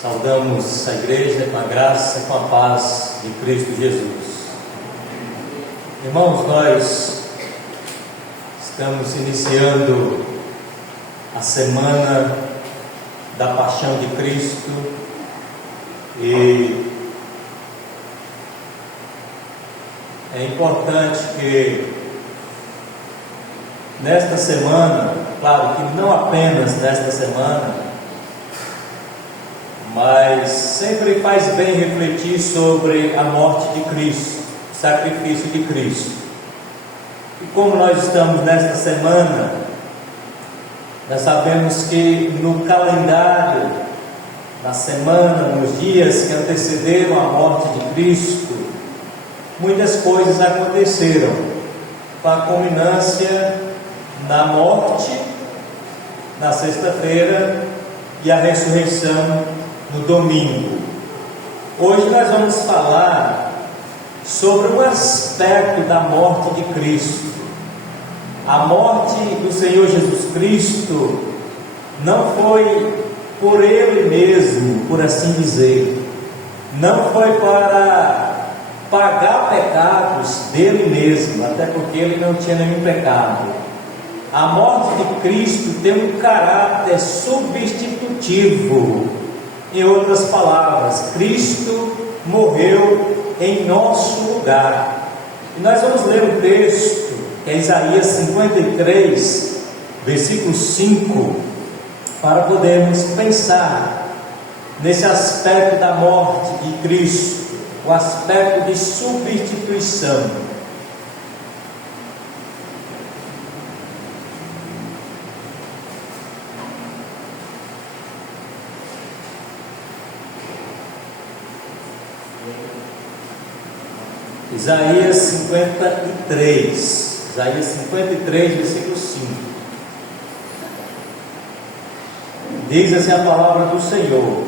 Saudamos a igreja com a graça e com a paz de Cristo Jesus. Irmãos, nós estamos iniciando a semana da Paixão de Cristo e é importante que nesta semana, claro que não apenas nesta semana, mas sempre faz bem refletir sobre a morte de Cristo, o sacrifício de Cristo. E como nós estamos nesta semana, nós sabemos que no calendário, na semana, nos dias que antecederam a morte de Cristo, muitas coisas aconteceram, com a culminância na morte, na sexta-feira, e a ressurreição no domingo. Hoje nós vamos falar sobre um aspecto da morte de Cristo. A morte do Senhor Jesus Cristo não foi por Ele mesmo, por assim dizer, não foi para pagar pecados dele mesmo, até porque Ele não tinha nenhum pecado. A morte de Cristo tem um caráter substitutivo. Em outras palavras, Cristo morreu em nosso lugar. E nós vamos ler um texto, que é Isaías 53, versículo 5, para podermos pensar nesse aspecto da morte de Cristo, o aspecto de substituição. Isaías 53, versículo 5. Diz assim a palavra do Senhor: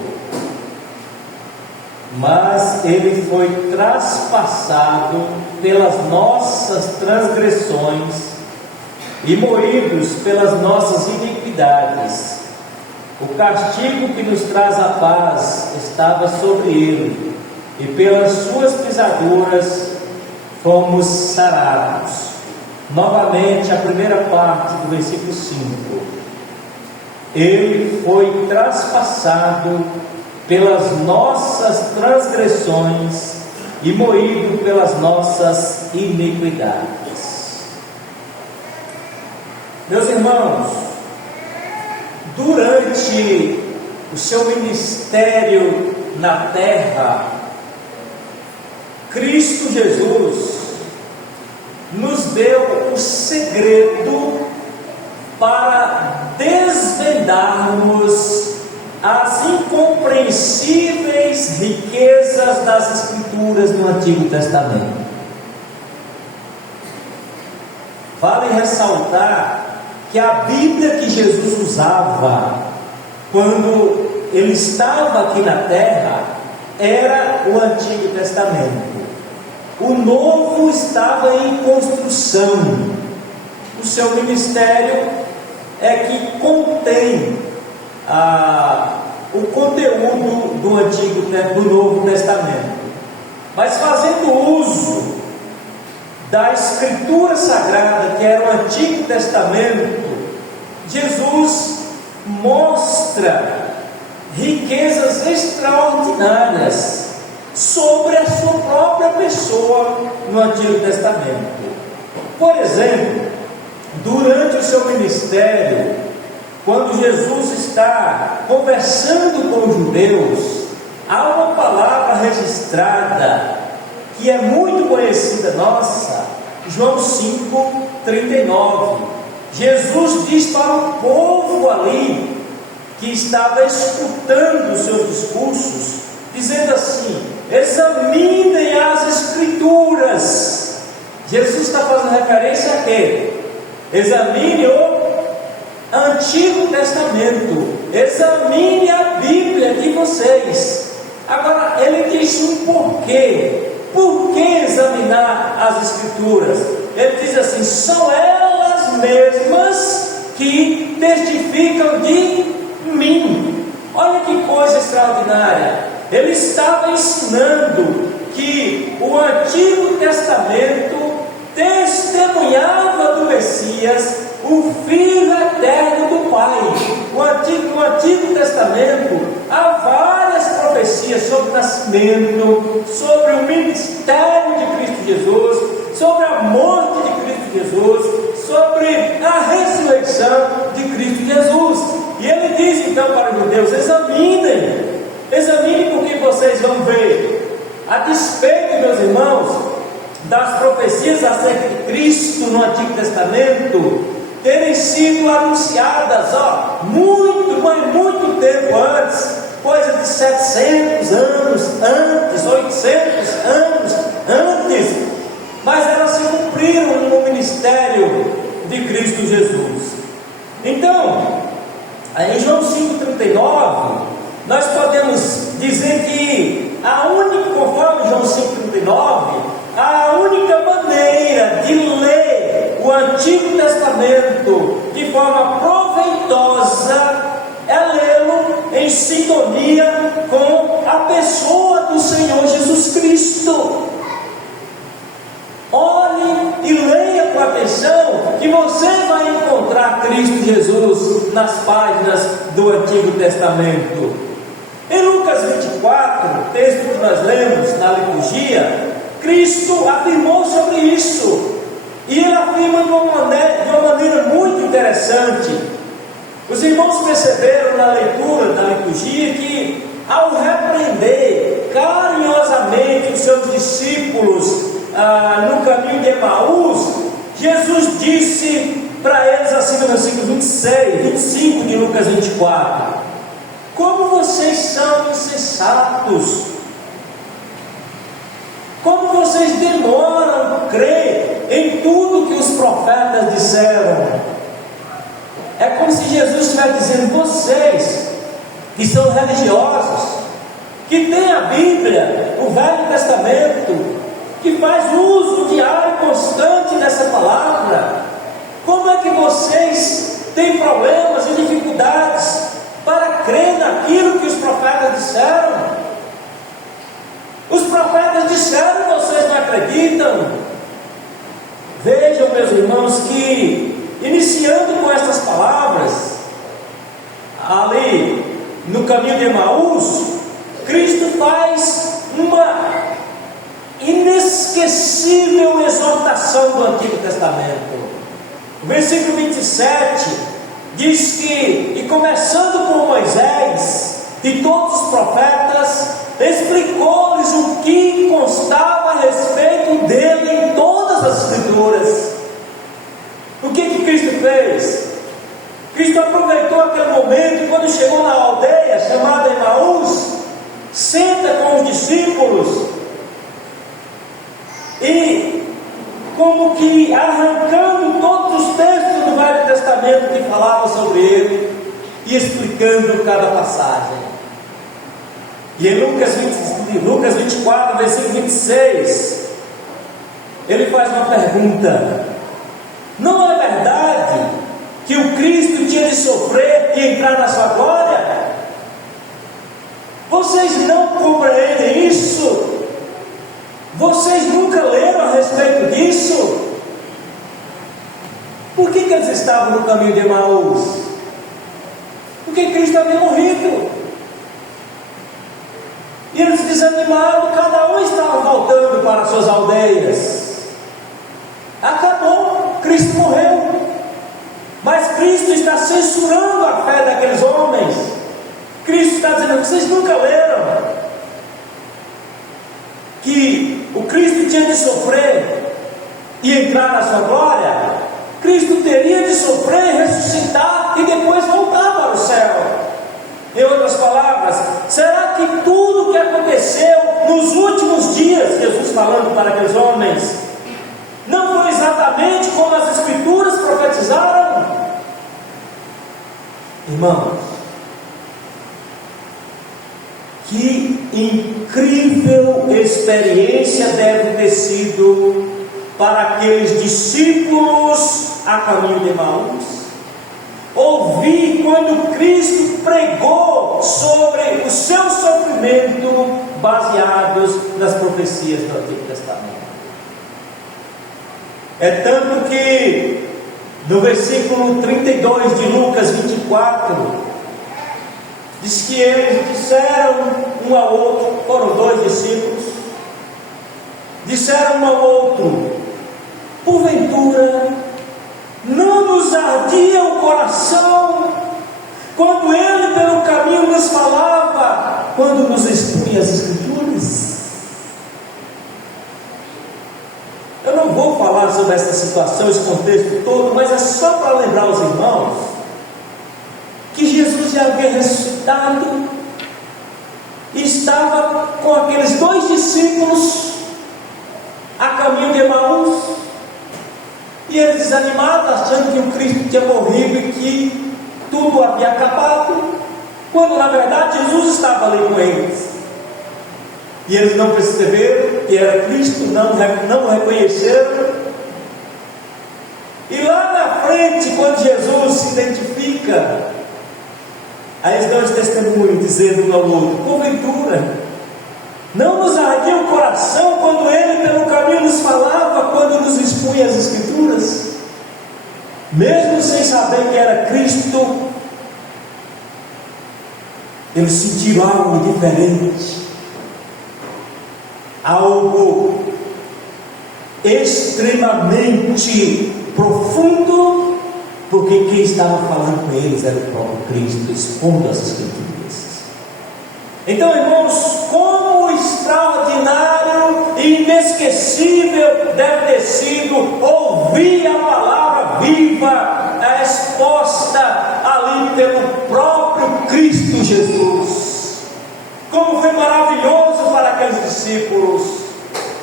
mas Ele foi traspassado pelas nossas transgressões e moídos pelas nossas iniquidades. O castigo que nos traz a paz estava sobre Ele, e pelas suas pisaduras fomos sarados. Novamente, a primeira parte do versículo 5. Ele foi traspassado pelas nossas transgressões e moído pelas nossas iniquidades. Meus irmãos, durante o seu ministério na terra, Cristo Jesus nos deu o segredo para desvendarmos as incompreensíveis riquezas das Escrituras no Antigo Testamento. Vale ressaltar que a Bíblia que Jesus usava quando Ele estava aqui na terra era o Antigo Testamento. O Novo estava em construção. O seu ministério é que contém o conteúdo do Novo Testamento. Mas fazendo uso da Escritura Sagrada, que era o Antigo Testamento, Jesus mostra riquezas extraordinárias sobre a sua própria pessoa no Antigo Testamento. Por exemplo, durante o seu ministério, quando Jesus está conversando com os judeus, há uma palavra registrada que é muito conhecida nossa, João 5,39. Jesus diz para o povo ali que estava escutando os seus discursos, dizendo assim: examinem as Escrituras. Jesus está fazendo referência a quê? Examine o Antigo Testamento, examine a Bíblia de vocês. Agora ele diz um porquê. Por que examinar as Escrituras? Ele diz assim: são elas mesmas que testificam de mim. Olha que coisa extraordinária. Ele estava ensinando que o Antigo Testamento testemunhava do Messias, o Filho eterno do Pai. No Antigo Testamento há várias profecias sobre o nascimento, sobre o ministério de Cristo Jesus, sobre a morte de Cristo Jesus, sobre a ressurreição de Cristo Jesus. E ele diz então para os judeus: examinem porque vocês vão ver, a despeito, meus irmãos, das profecias acerca de Cristo no Antigo Testamento terem sido anunciadas, muito tempo antes, coisa de 700 anos antes, 800 anos antes, mas elas se cumpriram no ministério de Cristo Jesus. Então, em João 5,39, nós podemos dizer que conforme João 5,39, a única maneira de ler o Antigo Testamento de forma proveitosa é lê-lo em sintonia com a pessoa do Senhor Jesus Cristo. Olhe e leia com atenção, que você vai encontrar Cristo Jesus nas páginas do Antigo Testamento. Em Lucas 24, texto que nós lemos na liturgia, Cristo afirmou sobre isso, e ele afirma de uma maneira muito interessante. Os irmãos perceberam na leitura da liturgia que, ao repreender carinhosamente os seus discípulos no caminho de Emaús, Jesus disse para eles assim no versículo 25 de Lucas 24: como vocês são insensatos, como vocês demoram a crer em tudo que os profetas disseram. É como se Jesus estivesse dizendo: vocês que são religiosos, que têm a Bíblia, o Velho Testamento, que faz uso diário e constante dessa palavra, como é que vocês têm problemas e dificuldades para crer naquilo que os profetas disseram? Os profetas disseram e vocês não acreditam. Vejam, meus irmãos, que iniciando com estas palavras, ali no caminho de Emaús, Cristo faz uma inesquecível exortação do Antigo Testamento. O versículo 27 diz que, e começando por Moisés e todos os profetas, explicou-lhes o que constava a respeito dele em todas as Escrituras. O que Cristo fez? Cristo aproveitou aquele momento, quando chegou na aldeia chamada Emaús, senta com os discípulos e, como que arrancando todos os textos do Velho Testamento que falavam sobre ele e explicando cada passagem. E em Lucas 24, versículo 26, ele faz uma pergunta: não é verdade que o Cristo tinha de sofrer e entrar na sua glória? Vocês não compreendem isso? Vocês nunca leram a respeito disso? Por que eles estavam no caminho de Emaús? Porque Cristo havia morrido. E eles, desanimados, cada um estava voltando para suas aldeias. Acabou, Cristo morreu. Mas Cristo está censurando a fé daqueles homens. Cristo está dizendo: vocês nunca leram que o Cristo tinha de sofrer e entrar na sua glória? Cristo teria de sofrer, ressuscitar e depois voltar para o céu. Em outras palavras, será que tudo o que aconteceu nos últimos dias, Jesus falando para aqueles homens, não foi exatamente como as Escrituras profetizaram? Irmãos, que incrível experiência deve ter sido para aqueles discípulos a caminho de Emaús, ouvi quando Cristo pregou sobre o seu sofrimento, baseados nas profecias do Antigo Testamento. É tanto que no versículo 32 de Lucas 24, diz que eles disseram um ao outro, foram dois discípulos, disseram um ao outro: porventura não nos ardia o coração quando ele pelo caminho nos falava, quando nos expunha as Escrituras? Eu não vou falar sobre essa situação, esse contexto todo, mas é só para lembrar os irmãos que Jesus já havia ressuscitado e estava com aqueles dois discípulos a caminho de Emaús, e eles desanimados, achando que o Cristo tinha morrido e que tudo havia acabado, quando na verdade Jesus estava ali com eles. E eles não perceberam que era Cristo, não o reconheceram. E lá na frente, quando Jesus se identifica, aí eles dão esse testemunho, dizendo um ao outro: porventura não nos ardia o coração quando ele pelo caminho nos falava, quando nos expunha as Escrituras? Mesmo sem saber que era Cristo, eles sentiram algo diferente, algo extremamente profundo, porque quem estava falando com eles era o próprio Cristo, expondo as Escrituras. Então, irmãos, como extraordinário e inesquecível deve ter sido ouvir a palavra viva, exposta ali pelo próprio Cristo Jesus. Como foi maravilhoso para aqueles discípulos.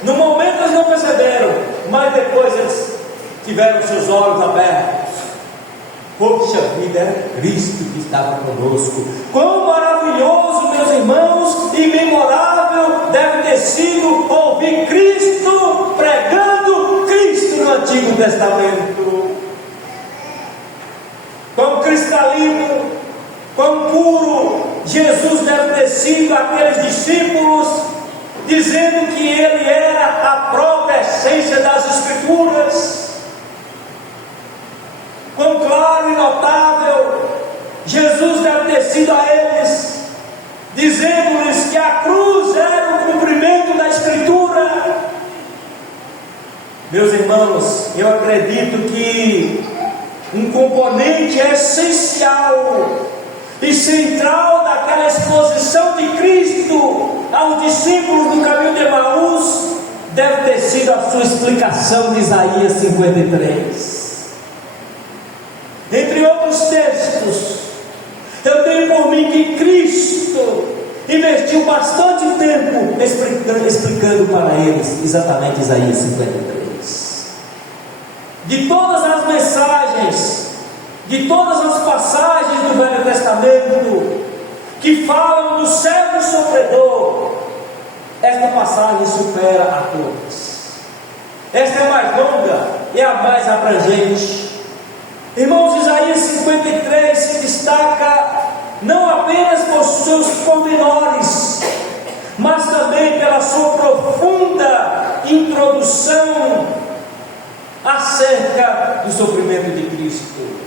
No momento eles não perceberam, mas depois eles tiveram seus olhos abertos. Poxa vida, era Cristo que estava conosco. Quão maravilhoso, meus irmãos, e memorável deve ter sido ouvir Cristo pregando Cristo no Antigo Testamento. Quão cristalino, quão puro Jesus deve ter sido aqueles discípulos, dizendo que Ele era a própria essência das Escrituras. Quão claro e notável Jesus deve ter sido a eles, dizendo-lhes que a cruz era o cumprimento da Escritura. Meus irmãos, eu acredito que um componente essencial e central daquela exposição de Cristo aos discípulos do caminho de Emaús deve ter sido a sua explicação de Isaías 53. Entre outros textos, eu tenho por mim que Cristo investiu bastante tempo explicando para eles exatamente Isaías 53. De todas as mensagens, de todas as passagens do Velho Testamento que falam do servo sofredor, esta passagem supera a todas. Esta é a mais longa e a mais abrangente. Irmãos, Isaías 53 se destaca não apenas por seus pormenores, mas também pela sua profunda introdução acerca do sofrimento de Cristo.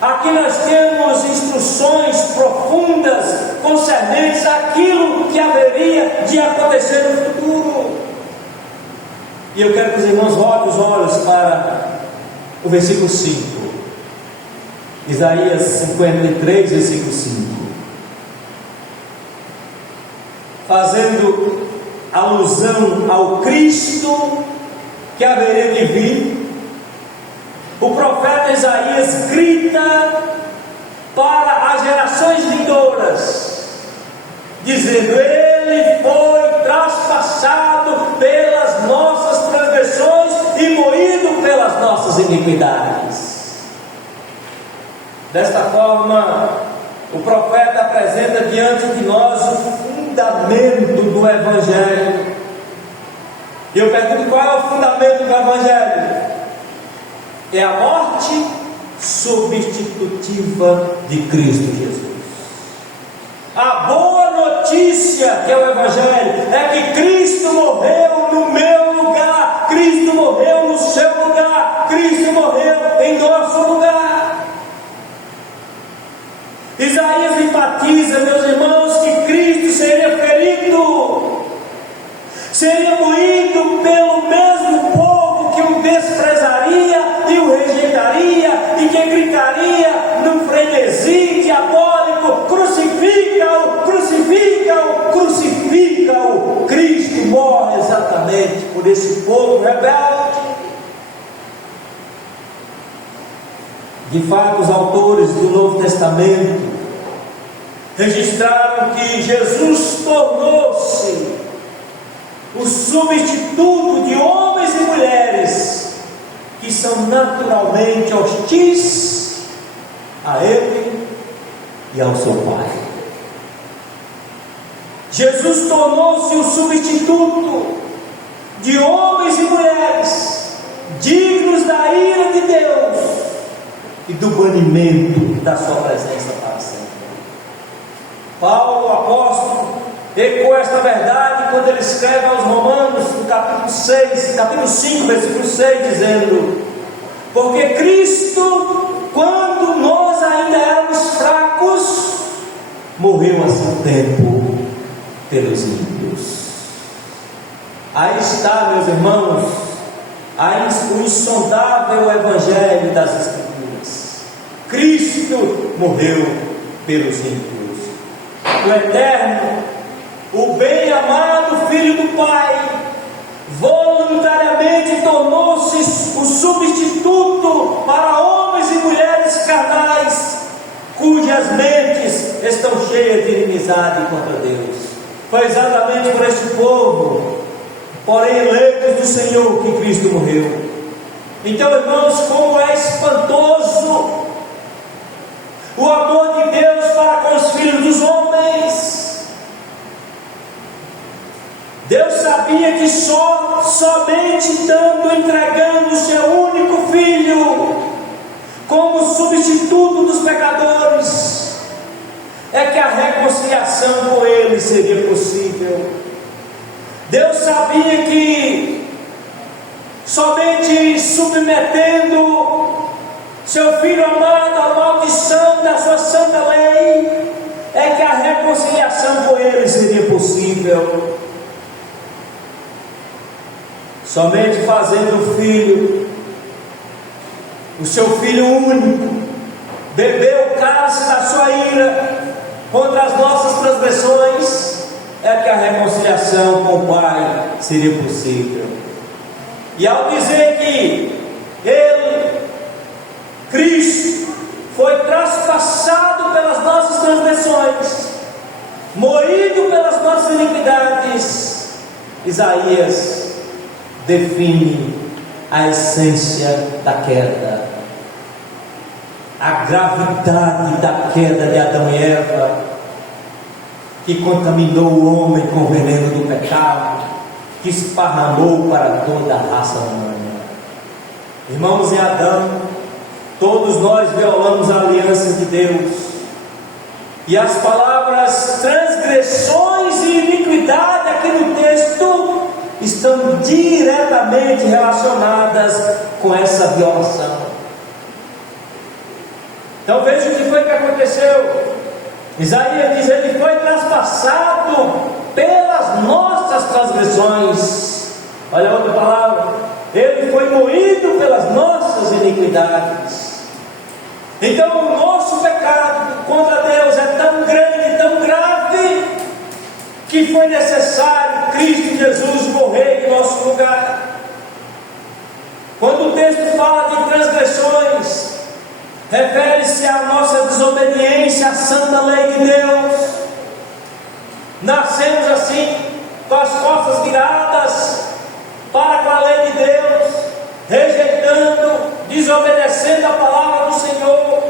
Aqui nós temos instruções profundas concernentes àquilo que haveria de acontecer no futuro. E eu quero que os irmãos voltem os olhos para o versículo 5. Isaías 53, versículo 5. Fazendo alusão ao Cristo que haveria de vir, o profeta Isaías grita para as gerações vindouras, dizendo: Ele foi traspassado pelas nossas transgressões e moído pelas nossas iniquidades. Desta forma, o profeta apresenta diante de nós o fundamento do Evangelho. E eu pergunto: qual é o fundamento do Evangelho? É a morte substitutiva de Cristo Jesus. A boa notícia, que é o Evangelho, é que Cristo morreu no meu lugar, Cristo morreu no seu lugar, Cristo morreu em nosso lugar. Isaías enfatiza, meus irmãos, que Cristo seria ferido, seria moído pelo mesmo povo que o desprezaria e o rejeitaria, e que gritaria num frenesi diabólico: crucifica-o, crucifica-o, crucifica-o. Cristo morre exatamente por esse povo rebelde. De fato, os autores do Novo Testamento registraram que Jesus tornou-se o substituto de homens e mulheres que são naturalmente hostis a Ele e ao seu Pai. Jesus tornou-se o substituto de homens e mulheres dignos da ira de Deus e do banimento da sua presença para sempre. Paulo, o apóstolo, ecoou esta verdade quando ele escreve aos Romanos, no capítulo 5, versículo 6, dizendo: porque Cristo, quando nós ainda éramos fracos, morreu a seu tempo pelos ímpios. Aí está, meus irmãos, o insondável Evangelho das Escrituras. Cristo morreu pelos ímpios. O eterno, o bem-amado Filho do Pai, voluntariamente tornou-se o substituto para homens e mulheres carnais, cujas mentes estão cheias de inimizade contra Deus. Foi exatamente por este povo, porém eleitos do Senhor, que Cristo morreu. Então, irmãos, como é espantoso o amor de Deus para com os filhos dos homens. Deus sabia que somente entregando o seu único Filho como substituto dos pecadores, é que a reconciliação com Ele seria possível. Deus sabia que somente submetendo seu Filho amado à maldição da sua santa lei é que a reconciliação com Ele seria possível. Somente fazendo o Filho, o seu Filho único, beber o cálice da sua ira contra as nossas transgressões, é que a reconciliação com o Pai seria possível. E ao dizer que Ele, Cristo, foi traspassado pelas nossas transgressões, moído pelas nossas iniquidades, Isaías define a essência da queda, a gravidade da queda de Adão e Eva, que contaminou o homem com o veneno do pecado, que esparramou para toda a raça humana. Irmãos, em Adão, todos nós violamos a aliança de Deus, e as palavras transgressões e iniquidade aqui no texto estão diretamente relacionadas com essa violação. Então veja o que foi que aconteceu. Isaías diz: ele foi traspassado pelas nossas transgressões. Olha a outra palavra: ele foi moído pelas nossas iniquidades. Então o nosso pecado contra Deus é tão grande, tão grave, que foi necessário Cristo Jesus morrer em nosso lugar. Quando o texto fala de transgressões, refere-se à nossa desobediência à santa lei de Deus. Nascemos assim, com as costas viradas para com a lei de Deus, rejeitando, desobedecendo a palavra do Senhor,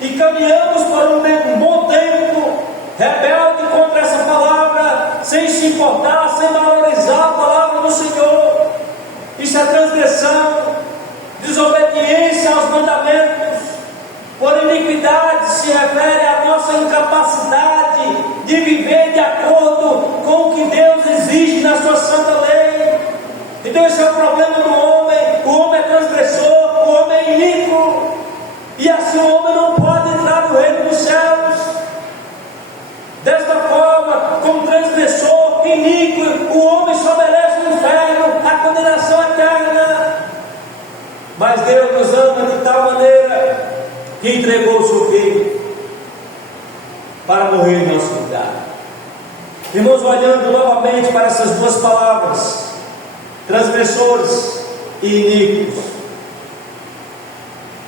e caminhamos por um bom tempo rebelde contra essa palavra, sem se importar, sem valorizar a palavra do Senhor. Isso é transgressão, desobediência aos mandamentos. Por iniquidade se refere à nossa incapacidade de viver de acordo com o que Deus exige na sua santa lei. Então esse é o problema do homem. O homem é transgressor, o homem é iníquo, e assim o homem não pode entrar no reino dos céus. Desta forma, como transgressor, iníquo, o homem só merece o inferno, a condenação eterna. Mas Deus nos ama de tal maneira que entregou o seu Filho para morrer em nosso lugar. Irmãos, olhando novamente para essas duas palavras, transgressores e iníquos,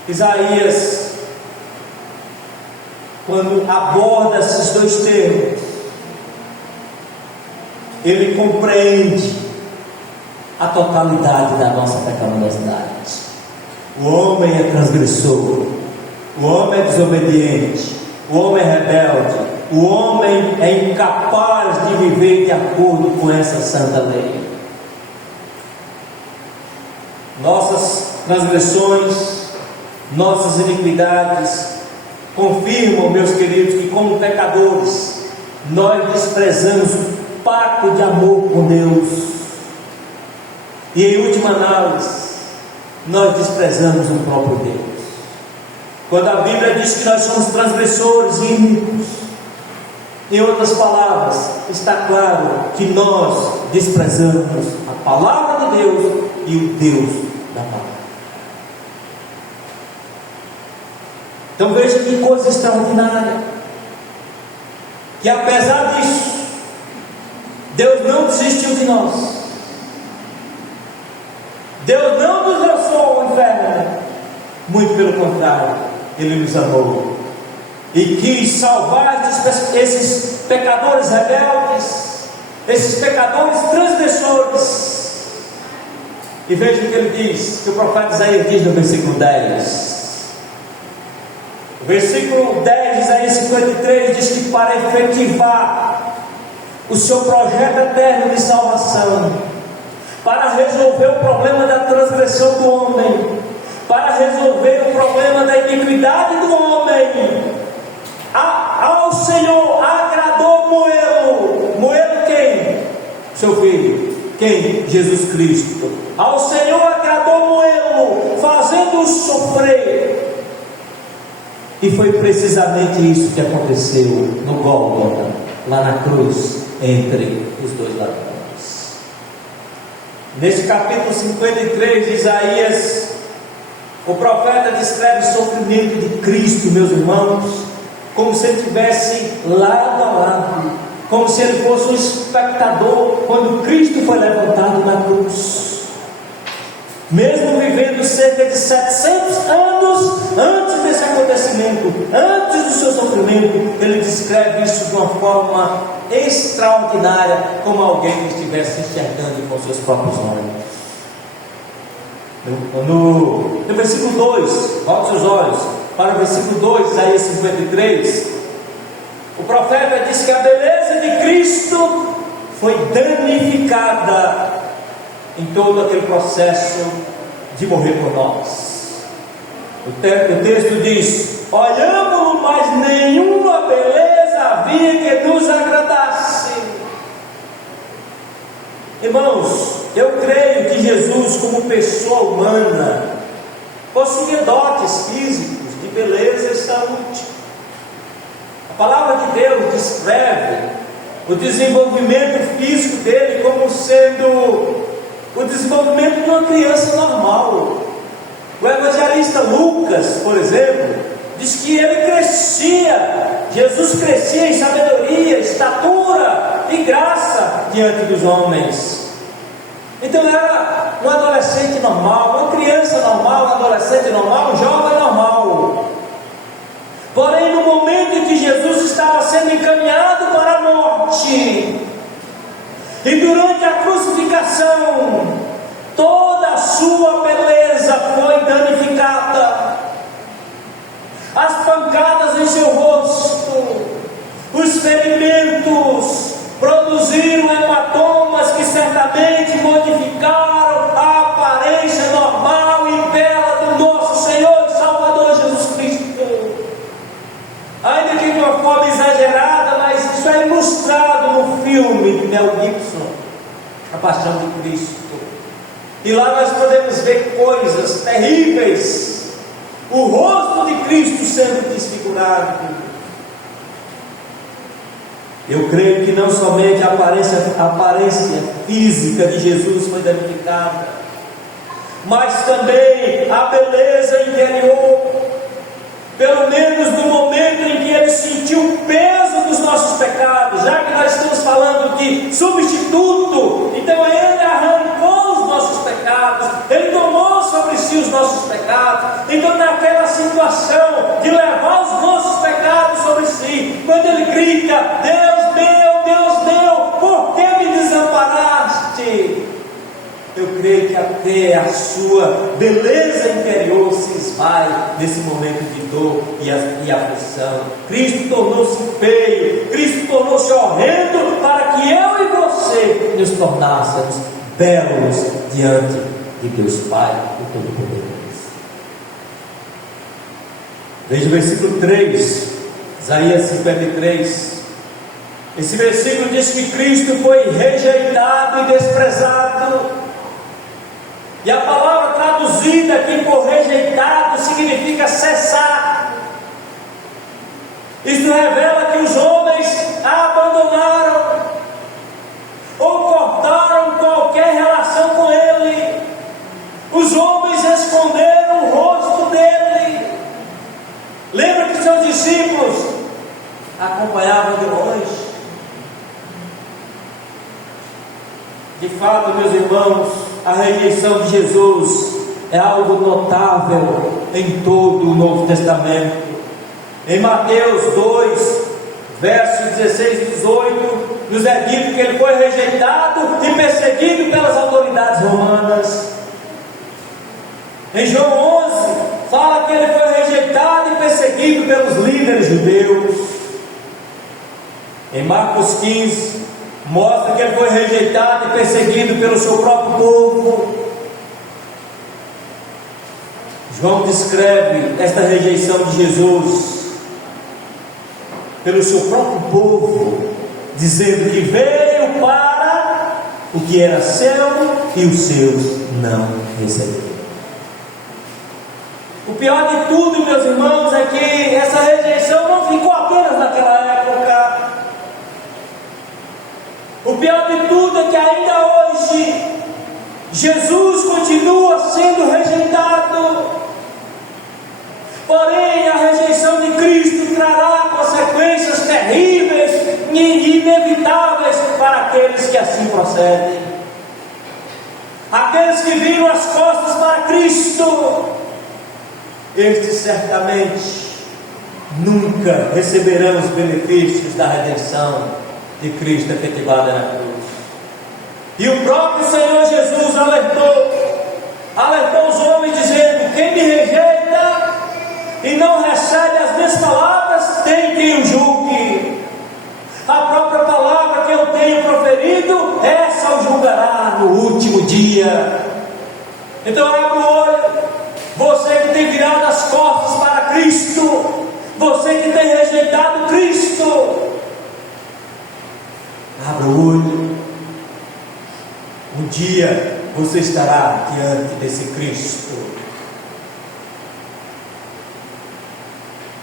Isaías, quando aborda esses dois termos, ele compreende a totalidade da nossa pecaminosidade. O homem é transgressor, o homem é desobediente, o homem é rebelde, o homem é incapaz de viver de acordo com essa santa lei. Nossas transgressões, nossas iniquidades confirmam, meus queridos, que como pecadores nós desprezamos o pacto de amor com Deus, e em última análise nós desprezamos o próprio Deus. Quando a Bíblia diz que nós somos transgressores e iníquos, em outras palavras, está claro que nós desprezamos a palavra de Deus e o Deus da palavra. Então veja que coisa extraordinária, que apesar disso, Deus não desistiu de nós. Deus não nos lançou ao inferno, muito pelo contrário, Ele nos amou e quis salvar esses pecadores rebeldes, esses pecadores transgressores. E veja o que ele diz, que o profeta Isaías diz no versículo 10. O versículo 10 de Isaías 53 diz que para efetivar o seu projeto eterno de salvação, para resolver o problema da transgressão do homem, para resolver o problema da iniquidade do homem, ao Senhor agradou moê-lo. Moê-lo quem? Seu filho. Quem? Jesus Cristo. Ao Senhor agradou moê-lo, fazendo-o sofrer. E foi precisamente isso que aconteceu no Gólgota, lá na cruz, entre os dois ladrões. Nesse capítulo 53 de Isaías, o profeta descreve o sofrimento de Cristo, meus irmãos, como se ele estivesse lado a lado, como se ele fosse um espectador quando Cristo foi levantado na cruz. Mesmo vivendo cerca de 700 anos antes desse acontecimento, antes do seu sofrimento, ele descreve isso de uma forma extraordinária, como alguém que estivesse enxergando com seus próprios olhos. No versículo 2, volte seus olhos para o versículo 2, Isaías 53. O profeta diz que a beleza de Cristo foi danificada em todo aquele processo de morrer por nós. O texto diz: olhamos, mas nenhuma beleza havia que nos agradasse. Irmãos, eu creio que Jesus, como pessoa humana, possuía dotes físicos de beleza e saúde. A palavra de Deus descreve o desenvolvimento físico dele como sendo o desenvolvimento de uma criança normal. O evangelista Lucas, por exemplo, diz que ele crescia, Jesus crescia em sabedoria, estatura e graça diante dos homens. Então ele era um adolescente normal, uma criança normal, um adolescente normal, um jovem normal. Porém, no momento em que Jesus estava sendo encaminhado para a morte, e durante a crucificação, toda a sua beleza foi danificada. As pancadas em seu rosto, os ferimentos produziram hematomas que certamente modificaram a aparência normal e bela do nosso Senhor e Salvador Jesus Cristo. coisas terríveis, o rosto de Cristo sendo desfigurado. Eu creio que não somente a aparência física de Jesus foi danificada, mas também a beleza interior. Pelo menos no momento em que ele sentiu o peso dos nossos pecados, já que nós estamos falando de substituto, então ele arrancou os nossos pecados, ele tomou sobre si os nossos pecados. Então, naquela situação de levar os nossos pecados sobre si, quando ele grita: Deus meu, por que me desamparaste? Eu creio que até a sua beleza interior se esvai nesse momento de dor e aflição. Cristo tornou-se feio, Cristo tornou-se horrendo, para que eu e você nos tornássemos belos diante de Deus Pai, o Todo-Poderoso. Veja o versículo 3, Isaías 53. Esse versículo diz que Cristo foi rejeitado e desprezado. E a palavra traduzida aqui por rejeitado significa cessar. Isto revela que os homens abandonaram ou cortaram qualquer relação com ele. Os homens esconderam o rosto dele. Lembra que seus discípulos acompanhavam de longe? De fato, meus irmãos, a rejeição de Jesus é algo notável em todo o Novo Testamento. Em Mateus 2, versos 16 e 18, nos é dito que ele foi rejeitado e perseguido pelas autoridades romanas. Em João 11, fala que ele foi rejeitado e perseguido pelos líderes judeus. Em Marcos 15, mostra que ele foi rejeitado e perseguido pelo seu próprio povo. João descreve esta rejeição de Jesus pelo seu próprio povo, dizendo que veio para o que era seu e os seus não receberam. O pior de tudo, meus irmãos, é que essa rejeição não ficou apenas naquela época. O pior de tudo é que ainda hoje Jesus continua sendo rejeitado. Porém, a rejeição de Cristo trará consequências terríveis e inevitáveis para aqueles que assim procedem. Aqueles que viram as costas para Cristo, estes certamente nunca receberão os benefícios da redenção de Cristo efetivada na cruz. E o próprio Senhor Jesus alertou os homens dizendo: quem me rejeita e não recebe as minhas palavras, tem quem o julgue. A própria palavra que eu tenho proferido, essa o julgará no último dia. Então abra o olho, você que tem virado as costas para Cristo, você que tem rejeitado Cristo, abra o olho. Um dia você estará diante desse Cristo.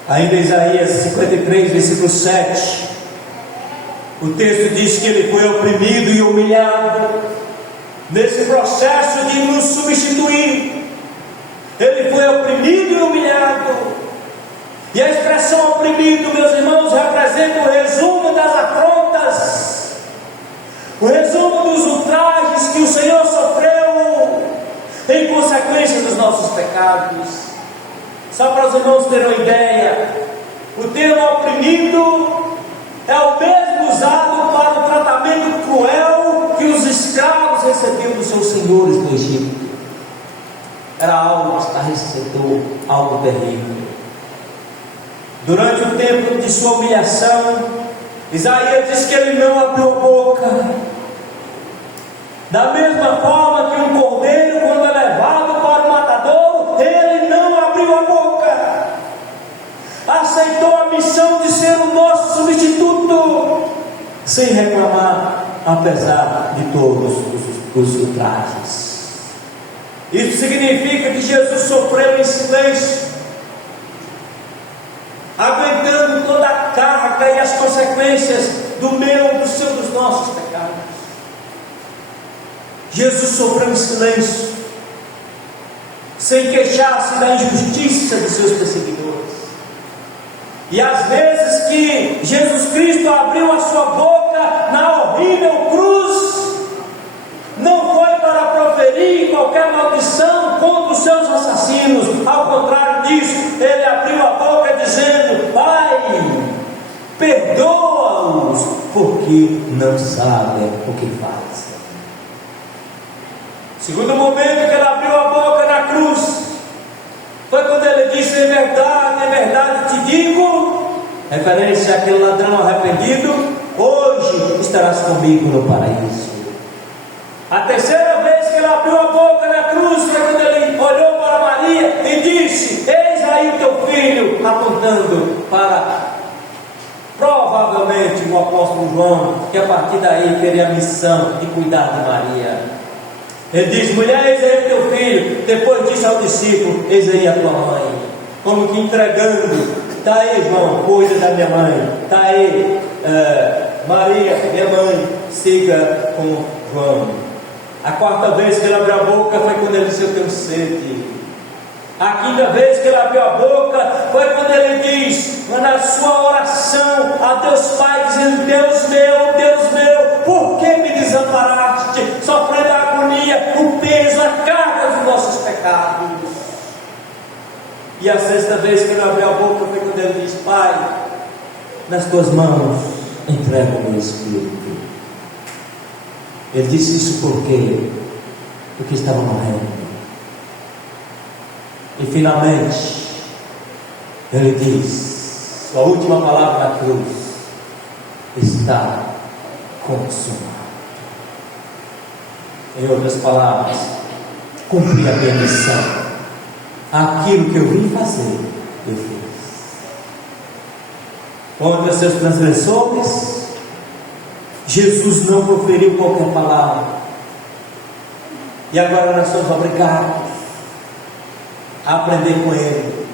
Ainda em Isaías 53, versículo 7, o texto diz que ele foi oprimido e humilhado. Nesse processo de nos substituir, ele foi oprimido e humilhado. E a expressão oprimido, meus irmãos, representa o resumo das afrontas, o resumo dos ultrajes que o Senhor sofreu em consequência dos nossos pecados. Só para os irmãos terem uma ideia, o termo oprimido é o mesmo usado para o tratamento cruel que os escravos recebiam dos seus senhores no Egito. Era algo estarrecedor, algo terrível. Durante o tempo de sua humilhação, Isaías diz que ele não abriu a boca. Da mesma forma que um cordeiro, quando é levado para o matadouro, ele não abriu a boca. Aceitou a missão de ser o nosso substituto, sem reclamar, apesar de todos os ultrajes. Isso significa que Jesus sofreu em silêncio, aguentando toda a carga e as consequências do meu, do seu, dos nossos pecados. Jesus sofreu em silêncio, sem queixar-se da injustiça de seus perseguidores. E às vezes que Jesus Cristo abriu a sua boca na horrível cruz, não foi para proferir qualquer maldição contra os seus assassinos. Ao contrário disso, ele abriu a boca dizendo: Pai, perdoa-os, porque não sabem o que fazem. Segundo momento que ele abriu a boca na cruz, foi quando ele disse: em verdade te digo, referência àquele ladrão arrependido, hoje estarás comigo no paraíso. A terceira vez que ele abriu a boca na cruz foi quando ele olhou para Maria e disse: eis aí o teu filho, apontando para provavelmente o apóstolo João, que a partir daí teria a missão de cuidar de Maria. Ele diz: mulher, eis aí o teu filho. Depois disse ao discípulo: eis aí a tua mãe. Como que entregando: está aí, João, cuida da minha mãe. Está aí, Maria, minha mãe, siga com João. A quarta vez que ele abriu a boca foi quando ele disse: eu tenho sede. A quinta vez que ele abriu a boca foi quando ele diz, na sua oração a Deus Pai, dizendo: Deus meu, por que me desamparaste? Sofrendo a agonia, o peso, a carga dos nossos pecados. E a sexta vez que ele abriu a boca foi quando ele diz: Pai, nas tuas mãos entrego o meu espírito. Ele disse isso porque estava morrendo. E finalmente ele diz, sua última palavra na cruz: está consumado. Em outras palavras, cumpri a minha missão. Aquilo que eu vim fazer, eu fiz. Contra seus transgressores, Jesus não proferiu qualquer palavra. E agora nós somos obrigados a aprender com Ele.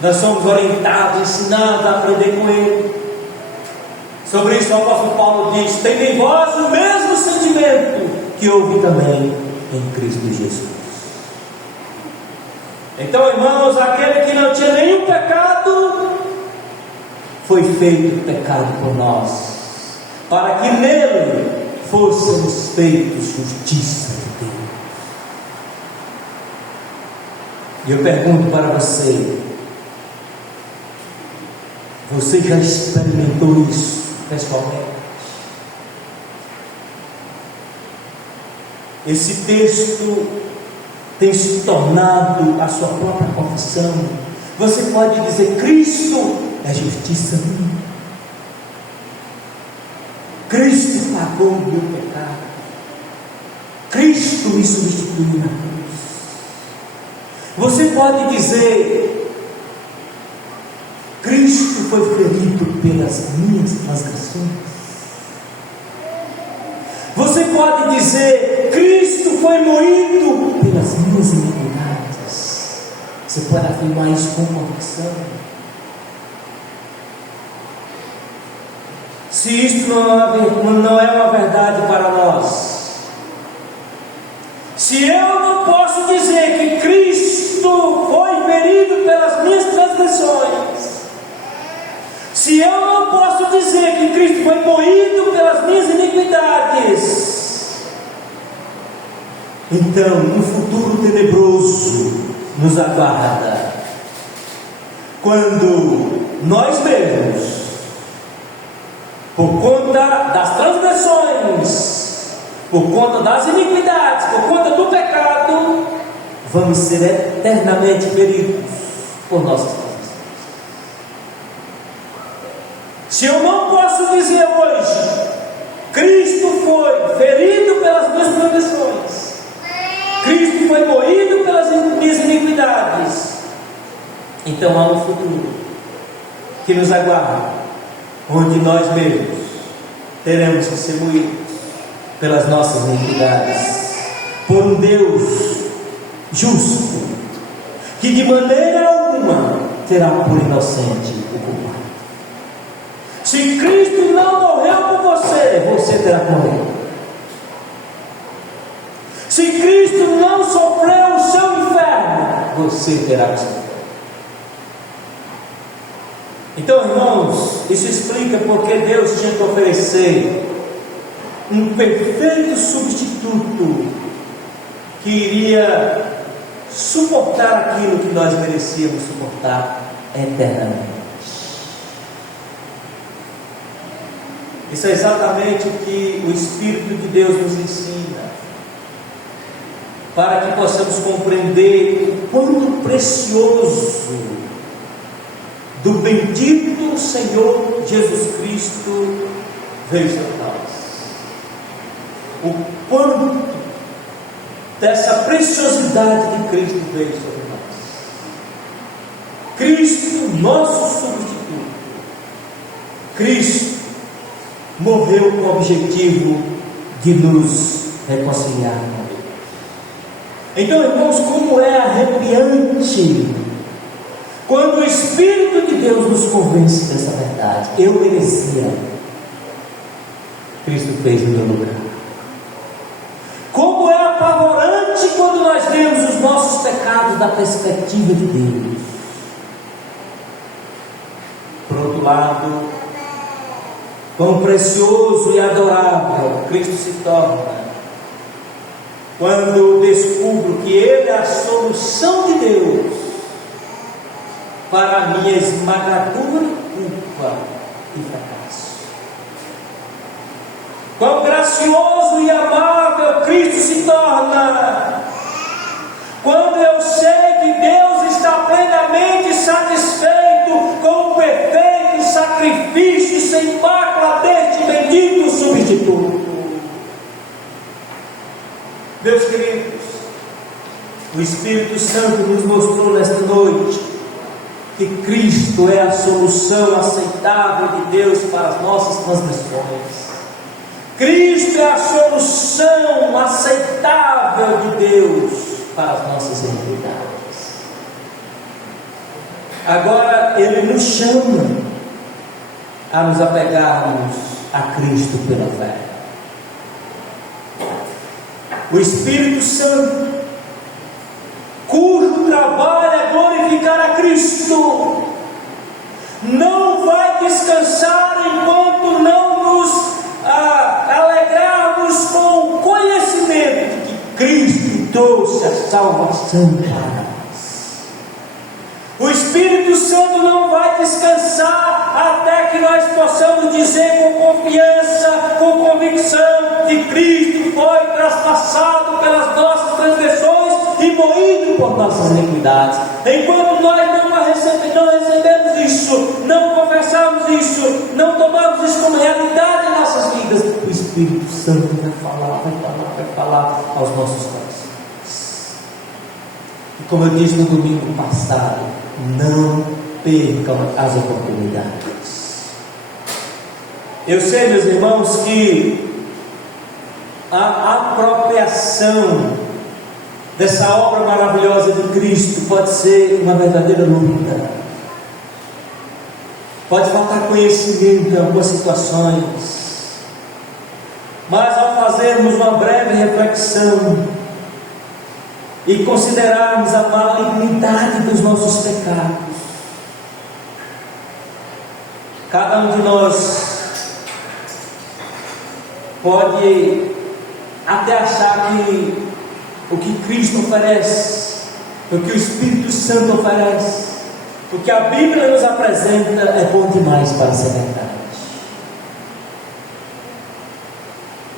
Nós somos orientados, ensinados a aprender com Ele. Sobre isso o apóstolo Paulo diz: tende em vós o mesmo sentimento que houve também em Cristo Jesus. Então, irmãos, aquele que não tinha nenhum pecado foi feito pecado por nós, para que nele fôssemos feitos justiça de Deus. E eu pergunto para você: você já experimentou isso pessoalmente? Esse texto tem se tornado a sua própria confissão. Você pode dizer: Cristo é justiça minha. Cristo pagou o meu pecado. Cristo me substituiu na cruz. Você pode dizer: Cristo foi ferido pelas minhas transgressões. Você pode dizer: Cristo foi moído pelas minhas iniquidades. Você pode afirmar isso com convicção. Se isto não é uma verdade para nós, se eu não posso dizer que Cristo foi ferido pelas minhas transgressões, se eu não posso dizer que Cristo foi moído pelas minhas iniquidades, então um futuro tenebroso nos aguarda, quando nós mesmos, por conta das transgressões, por conta das iniquidades, por conta do pecado, vamos ser eternamente feridos por nossas transgressões. Se eu não posso dizer hoje: Cristo foi ferido pelas minhas transgressões, Cristo foi moído pelas minhas iniquidades, então há um futuro que nos aguarda, onde nós mesmos teremos que ser moídos pelas nossas iniquidades, por um Deus justo, que de maneira alguma terá por inocente o culpado. Se Cristo não morreu por você, você terá que morrer. Se Cristo não sofreu o seu inferno, você terá que sofrer. Então, irmãos, isso explica porque Deus tinha que oferecer um perfeito substituto que iria suportar aquilo que nós merecíamos suportar eternamente. Isso é exatamente o que o Espírito de Deus nos ensina, para que possamos compreender o quanto precioso do bendito Senhor Jesus Cristo veio sobre nós. O quanto dessa preciosidade de Cristo veio sobre nós. Cristo, nosso substituto. Cristo morreu com o objetivo de nos reconciliar com Deus. Então, irmãos, como é arrepiante quando o Espírito de Deus nos convence dessa verdade. Eu merecia, Cristo fez no meu lugar. Como é apavorante quando nós vemos os nossos pecados da perspectiva de Deus. Por outro lado, quão precioso e adorável Cristo se torna quando descubro que Ele é a solução de Deus para a minha esmagadora culpa e fracasso. Quão gracioso e amável Cristo se torna quando eu sei que Deus está plenamente satisfeito com o perfeito sacrifício sem mácula deste bendito substituto. Meus queridos, o Espírito Santo nos mostrou nesta noite que Cristo é a solução aceitável de Deus para as nossas transgressões. Cristo é a solução aceitável de Deus para as nossas iniquidades. Agora Ele nos chama a nos apegarmos a Cristo pela fé. O Espírito Santo, cujo trabalho é glorificar a Cristo, não vai descansar enquanto não nos alegrarmos com o conhecimento de que Cristo trouxe a salvação para nós. O Espírito Santo não vai descansar até que nós possamos dizer com confiança, com convicção, que Cristo foi traspassado pelas nossas transgressões e moído por nossas iniquidades. Enquanto nós não recebemos isso, não confessamos isso, não tomamos isso como realidade em nossas vidas, o Espírito Santo vai falar aos nossos corações. E como eu disse no domingo passado, não percam as oportunidades. Eu sei, meus irmãos, que a apropriação dessa obra maravilhosa de Cristo pode ser uma verdadeira luta. Pode faltar conhecimento em algumas situações, mas ao fazermos uma breve reflexão e considerarmos a malignidade dos nossos pecados, cada um de nós pode até achar que o que Cristo oferece, o que o Espírito Santo oferece, o que a Bíblia nos apresenta é bom demais para ser verdade.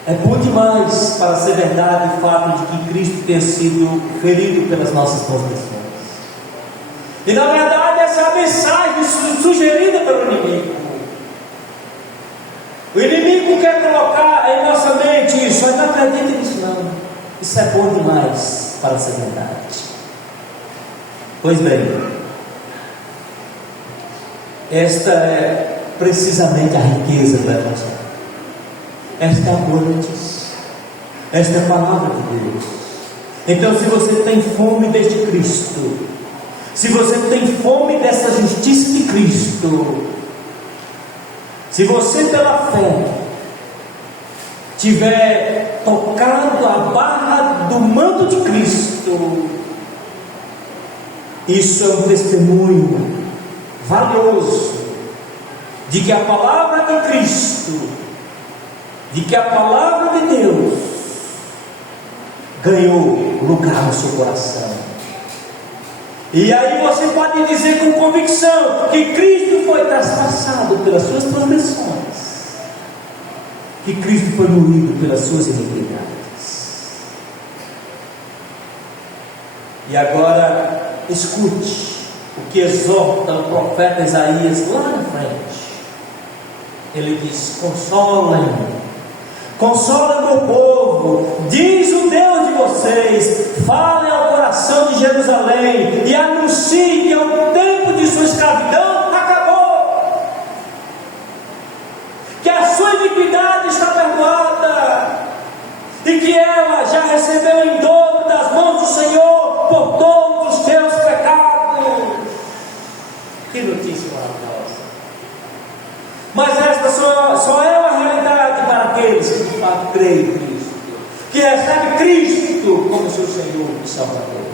É bom demais para ser verdade o fato de que Cristo tenha sido ferido pelas nossas transgressões. E na verdade essa é a mensagem sugerida pelo inimigo. O inimigo quer colocar em nossa mente isso, mas não acredita nisso não. Isso é bom demais para ser verdade. Pois bem, esta é precisamente a riqueza do Evangelho. Esta é a boa notícia. Esta é a palavra de Deus. Então, se você tem fome deste Cristo, se você tem fome dessa justiça de Cristo, se você pela fé tiver tocado a barra do manto de Cristo, isso é um testemunho valioso de que a palavra de Cristo, de que a palavra de Deus ganhou lugar no seu coração. E aí você pode dizer com convicção que Cristo foi traspassado pelas suas transgressões, que Cristo foi moído pelas suas iniquidades. E agora escute o que exorta o profeta Isaías lá na frente. Ele diz: consolem meu povo, diz o Deus de vocês, falem ao coração de Jerusalém e anunciem que o tempo de sua escravidão acabou, que a sua iniquidade está perdoada e que ela já recebeu em dobro das mãos do Senhor por todos os seus pecados. Que notícia maravilhosa! Mas esta só é uma realidade para aqueles que de fato creem em Cristo, que recebem Cristo como seu Senhor e Salvador.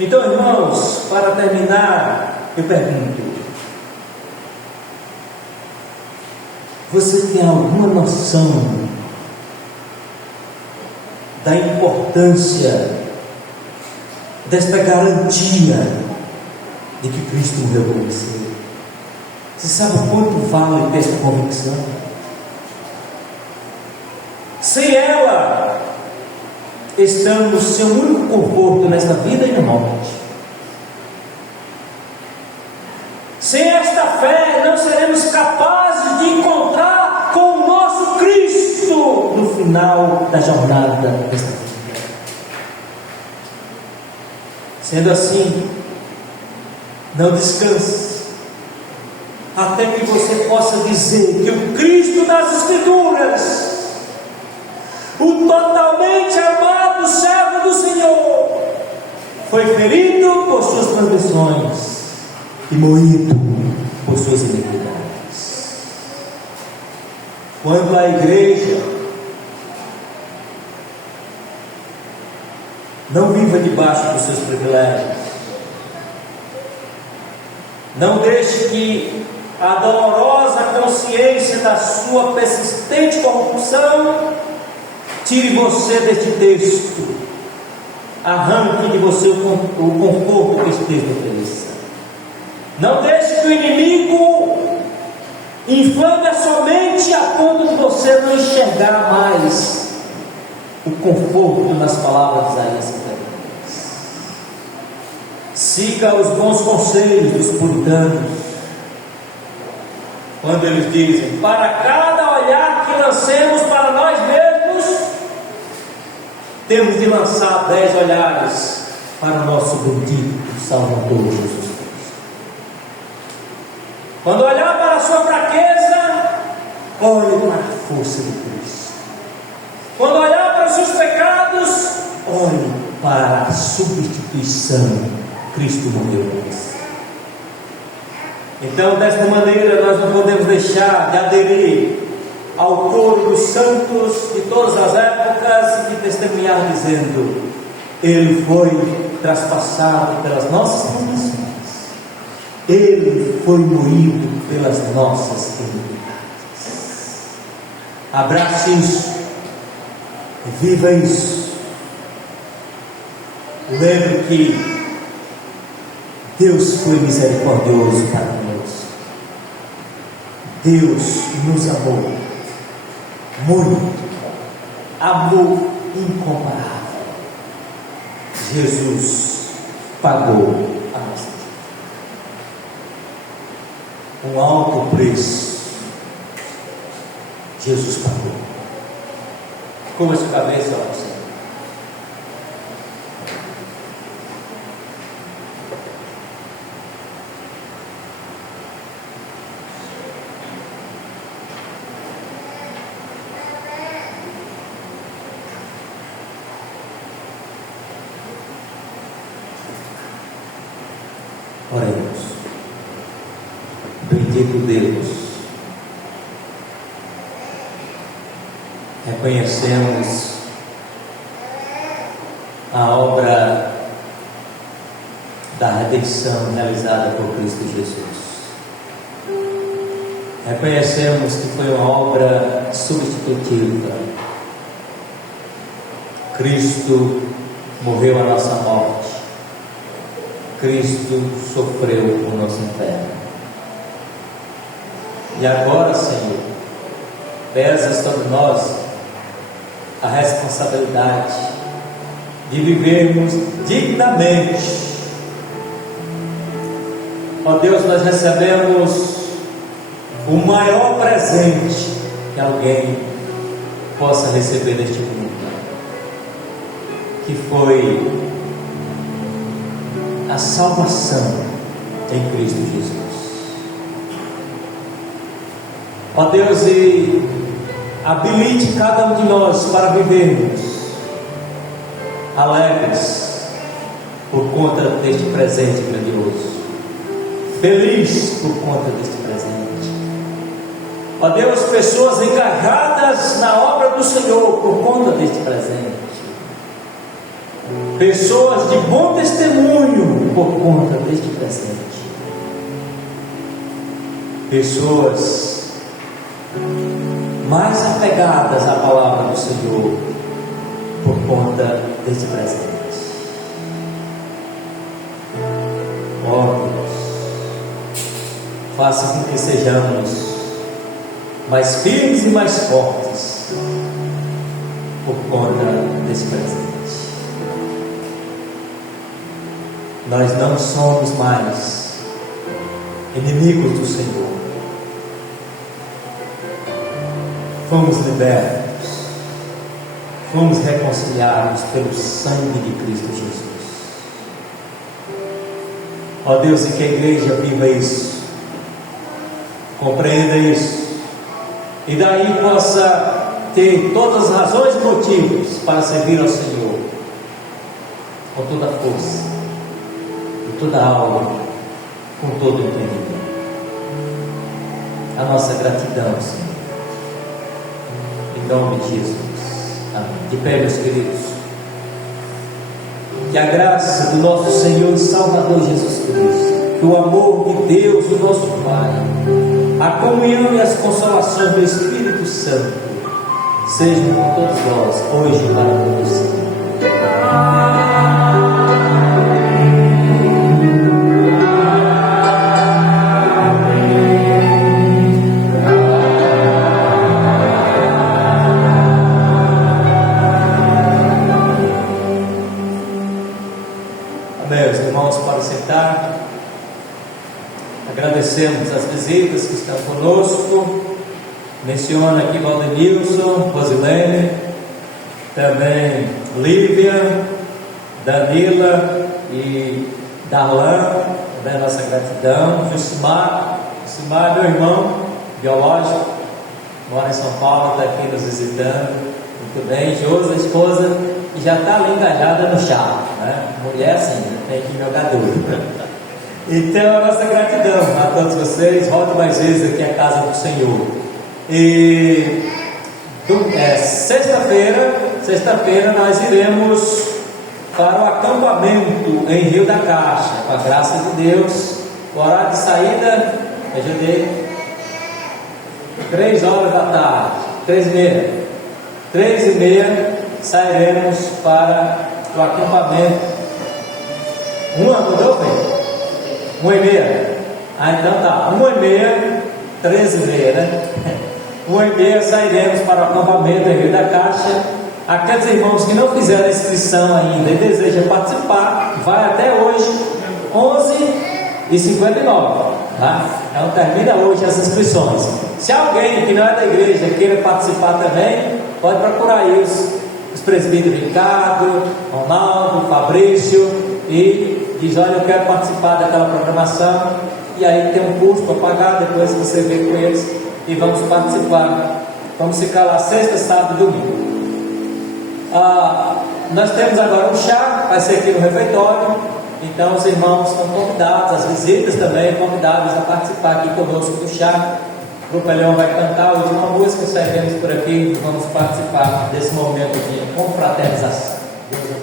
Então, irmãos, para terminar, eu pergunto: você tem alguma noção da importância desta garantia de que Cristo morreu por você? Você sabe quanto vale ter esta convicção? Sem ela, estamos sem o único conforto nesta vida e na morte. Sem esta fé, não seremos capazes de encontrar com o nosso Cristo no final da jornada desta vida. Sendo assim, não descanse até que você possa dizer que o Cristo das Escrituras, o totalmente amado servo do Senhor, foi ferido por suas transgressões e moído por suas iniquidades. Quando a igreja não viva debaixo dos seus privilégios, não deixe que a dolorosa consciência da sua persistente corrupção tire você deste texto, arranque de você o conforto que este texto ofereça. Não deixe que o inimigo inflame a sua mente a ponto de você não enxergar mais o conforto nas palavras de Isaías 53. Siga os bons conselhos dos puritanos, quando eles dizem: para cada olhar que lancemos para nós mesmos, temos de lançar 10 olhares para o nosso bendito Salvador Jesus Cristo. Quando olhar para a sua fraqueza, olhe para a força de Cristo. Quando olhar para os seus pecados, olhe para a substituição. Cristo morreu por você. Então, desta maneira, nós não podemos deixar de aderir ao coro dos santos de todas as épocas e testemunhar dizendo: Ele foi traspassado pelas nossas transgressões, Ele foi moído pelas nossas iniquidades. Abrace isso, viva isso. Lembre que Deus foi misericordioso para nós. Deus nos amou muito, amor incomparável. Jesus pagou a nossa dívida. Um alto preço Jesus pagou. Curva sua cabeça, ó Senhor. Oremos. Bendito Deus, reconhecemos a obra da redenção realizada por Cristo Jesus. Reconhecemos que foi uma obra substitutiva. Cristo morreu a nossa morte. Cristo sofreu o nosso inferno. E agora, Senhor, pesa sobre nós a responsabilidade de vivermos dignamente. Ó Deus, nós recebemos o maior presente que alguém possa receber neste mundo, que foi a salvação em Cristo Jesus. Ó Deus, e habilite cada um de nós para vivermos alegres por conta deste presente grandioso, feliz por conta deste presente. Ó Deus, pessoas engajadas na obra do Senhor por conta deste presente, pessoas de bom testemunho por conta deste presente, pessoas mais apegadas à palavra do Senhor por conta deste presente. Ó Deus, faça com que sejamos mais firmes e mais fortes por conta desse presente. Nós não somos mais inimigos do Senhor. Fomos libertos, fomos reconciliados pelo sangue de Cristo Jesus. Ó Deus, e que a igreja viva isso, compreenda isso, e daí possa ter todas as razões e motivos para servir ao Senhor com toda a força, com toda a alma, com todo o entendimento. A nossa gratidão, Senhor, em nome de Jesus. Amém. De pé, meus queridos, que a graça do nosso Senhor e Salvador Jesus Cristo, que o amor de Deus, o nosso Pai, a comunhão e as consolações do Espírito Santo sejam com todos nós, hoje e para todos sempre. Sentar. Agradecemos as visitas que estão conosco. Menciona aqui Valdenilson, Rosilene, também Lívia, Danila e Darlan, também nossa gratidão. Jusimar, meu irmão biológico, mora em São Paulo, está aqui nos visitando. Muito bem. Josa, esposa, que já está ali engajada no chá, né? Mulher assim, tem que jogar duro. Então, a nossa gratidão a todos vocês. Volte mais vezes aqui à casa do Senhor. E sexta-feira nós iremos para o acampamento em Rio da Caixa, com a graça de Deus. O horário de saída, ajudei, 3 horas da tarde, 3h30, sairemos para o acampamento. Mudou, bem? 1h30. Então tá, 1h30, 13h30, né? 1h30 sairemos para o acampamento em Rio da Caixa. Aqueles irmãos que não fizeram a inscrição ainda e desejam participar, vai até hoje, 11h59, tá? Então termina hoje as inscrições. Se alguém que não é da igreja queira participar também, pode procurar aí os presbíteros Ricardo, Ronaldo, Fabrício, e diz: olha, eu quero participar daquela programação, e aí tem um custo para pagar, depois você vê com eles e vamos participar. Vamos ficar lá sexta, sábado e domingo. Nós temos agora um chá, vai ser aqui no refeitório, Então os irmãos estão convidados, as visitas também convidadas a participar aqui conosco do chá. O Grupo Leão vai cantar hoje uma música, sairemos por aqui, vamos participar desse momento de confraternização. Deus abençoe.